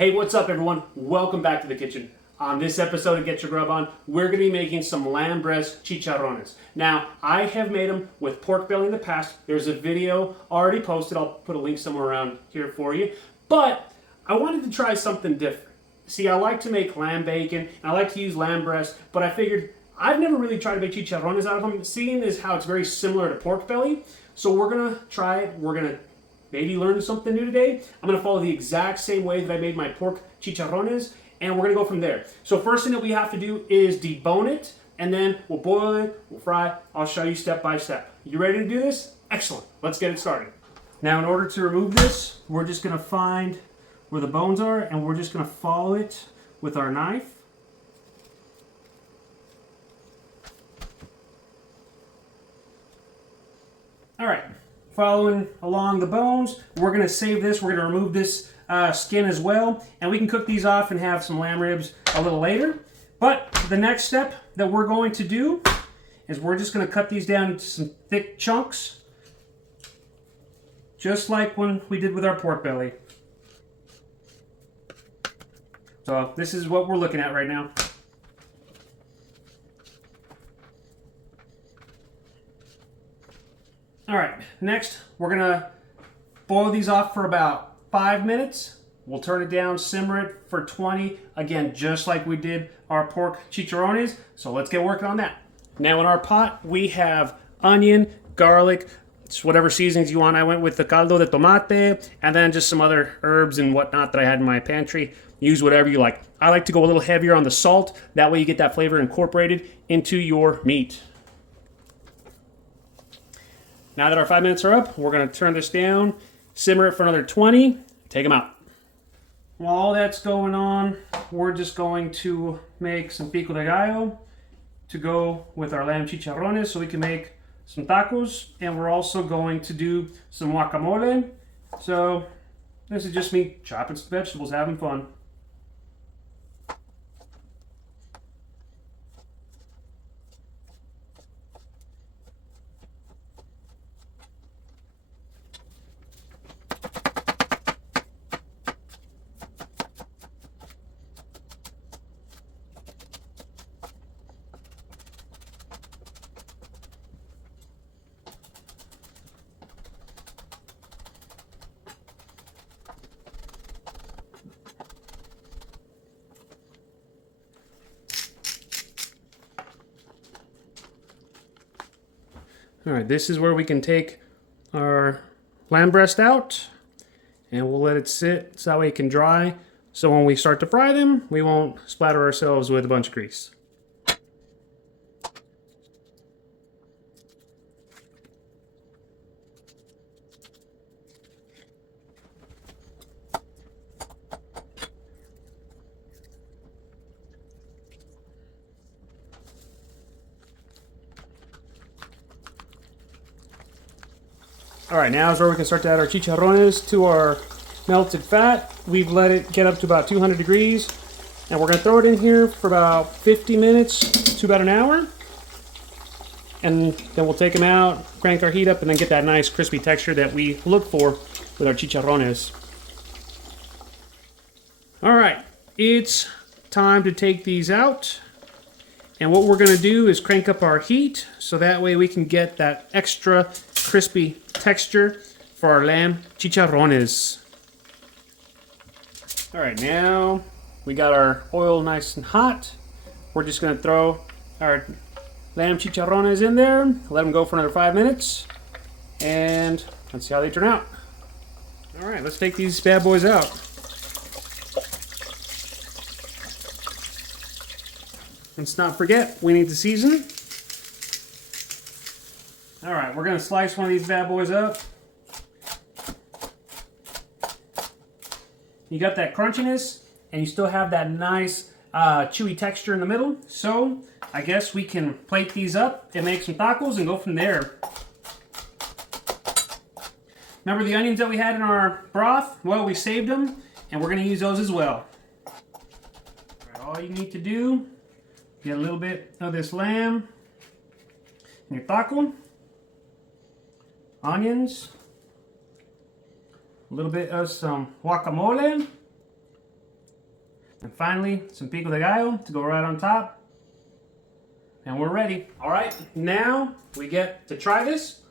Hey, what's up everyone? Welcome back to the kitchen. On this episode of Get Your Grub On, we're going to be making some lamb breast chicharrones. Now, I have made them with pork belly in the past. There's a video already posted. I'll put a link somewhere around here for you. But I wanted to try something different. See, I like to make lamb bacon, and I like to use lamb breast, but I figured I've never really tried to make chicharrones out of them, seeing as how it's very similar to pork belly. So we're going to try it. We're going to maybe learn something new today. I'm going to follow the exact same way that I made my pork chicharrones, and we're going to go from there. So first thing that we have to do is debone it, and then we'll boil it, we'll fry it. I'll show you step by step. You ready to do this? Excellent. Let's get it started. Now in order to remove this, we're just going to find where the bones are, and we're just going to follow it with our knife. All right. Following along the bones, we're going to save this. We're going to remove this skin as well, and we can cook these off and have some lamb ribs a little later. But the next step that we're going to do is we're just going to cut these down into some thick chunks, just like when we did with our pork belly. So this is what we're looking at right now. All right, next we're gonna boil these off for about 5 minutes. We'll turn it down, simmer it for 20. Again, just like we did our pork chicharrones. So let's get working on that. Now in our pot, we have onion, garlic, just whatever seasonings you want. I went with the caldo de tomate, and then just some other herbs and whatnot that I had in my pantry. Use whatever you like. I like to go a little heavier on the salt. That way you get that flavor incorporated into your meat. Now that our 5 minutes are up, we're going to turn this down, simmer it for another 20, take them out. While all that's going on, we're just going to make some picodegallo to go with our lamb chicharrones so we can make some tacos. And we're also going to do some guacamole. So this is just me chopping some vegetables, having fun. All right, this is where we can take our lamb breast out, and we'll let it sit so that way it can dry. So when we start to fry them, we won't splatter ourselves with a bunch of grease. All right, now is where we can start to add our chicharrones to our melted fat. We've let it get up to about 200 degrees, and we're gonna throw it in here for about 50 minutes to about an hour. And then we'll take them out, crank our heat up, and then get that nice crispy texture that we look for with our chicharrones. All right, it's time to take these out. And what we're gonna do is crank up our heat so that way we can get that extra crispy texture for our lamb chicharrones. All right, now we got our oil nice and hot. We're just gonna throw our lamb chicharrones in there, let them go for another 5 minutes, and let's see how they turn out. All right, let's take these bad boys out. Let's not forget, we need to season. All right, we're gonna slice one of these bad boys up. You got that crunchiness, and you still have that nice chewy texture in the middle. So I guess we can plate these up and make some tacos and go from there. Remember the onions that we had in our broth? Well, we saved them, and we're gonna use those as well. All right, all you need to do, get a little bit of this lamb in your taco. Onions, a little bit of some guacamole, And finally, some picodegallo to go right on top. And we're ready. All right, now we get to try this.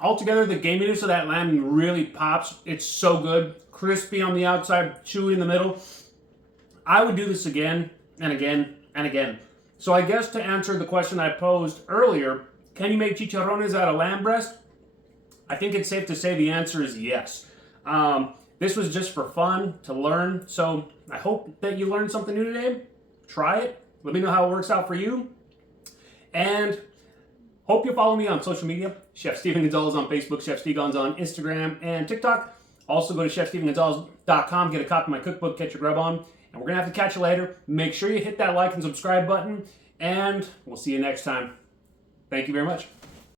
Altogether, the gaminess of that lamb really pops. It's so good. Crispy on the outside, chewy in the middle. I would do this again and again and again. So I guess to answer the question I posed earlier, can you make chicharrones out of lamb breast? I think it's safe to say the answer is yes. This was just for fun, to learn. So I hope that you learned something new today. Try it. Let me know how it works out for you. And hope you follow me on social media. Chef Steven Gonzalez on Facebook, Chef Steve Gonz on Instagram and TikTok. Also go to chefstevengonzalez.com, get a copy of my cookbook, Get Your Grub On. And we're going to have to catch you later. Make sure you hit that like and subscribe button. And we'll see you next time. Thank you very much.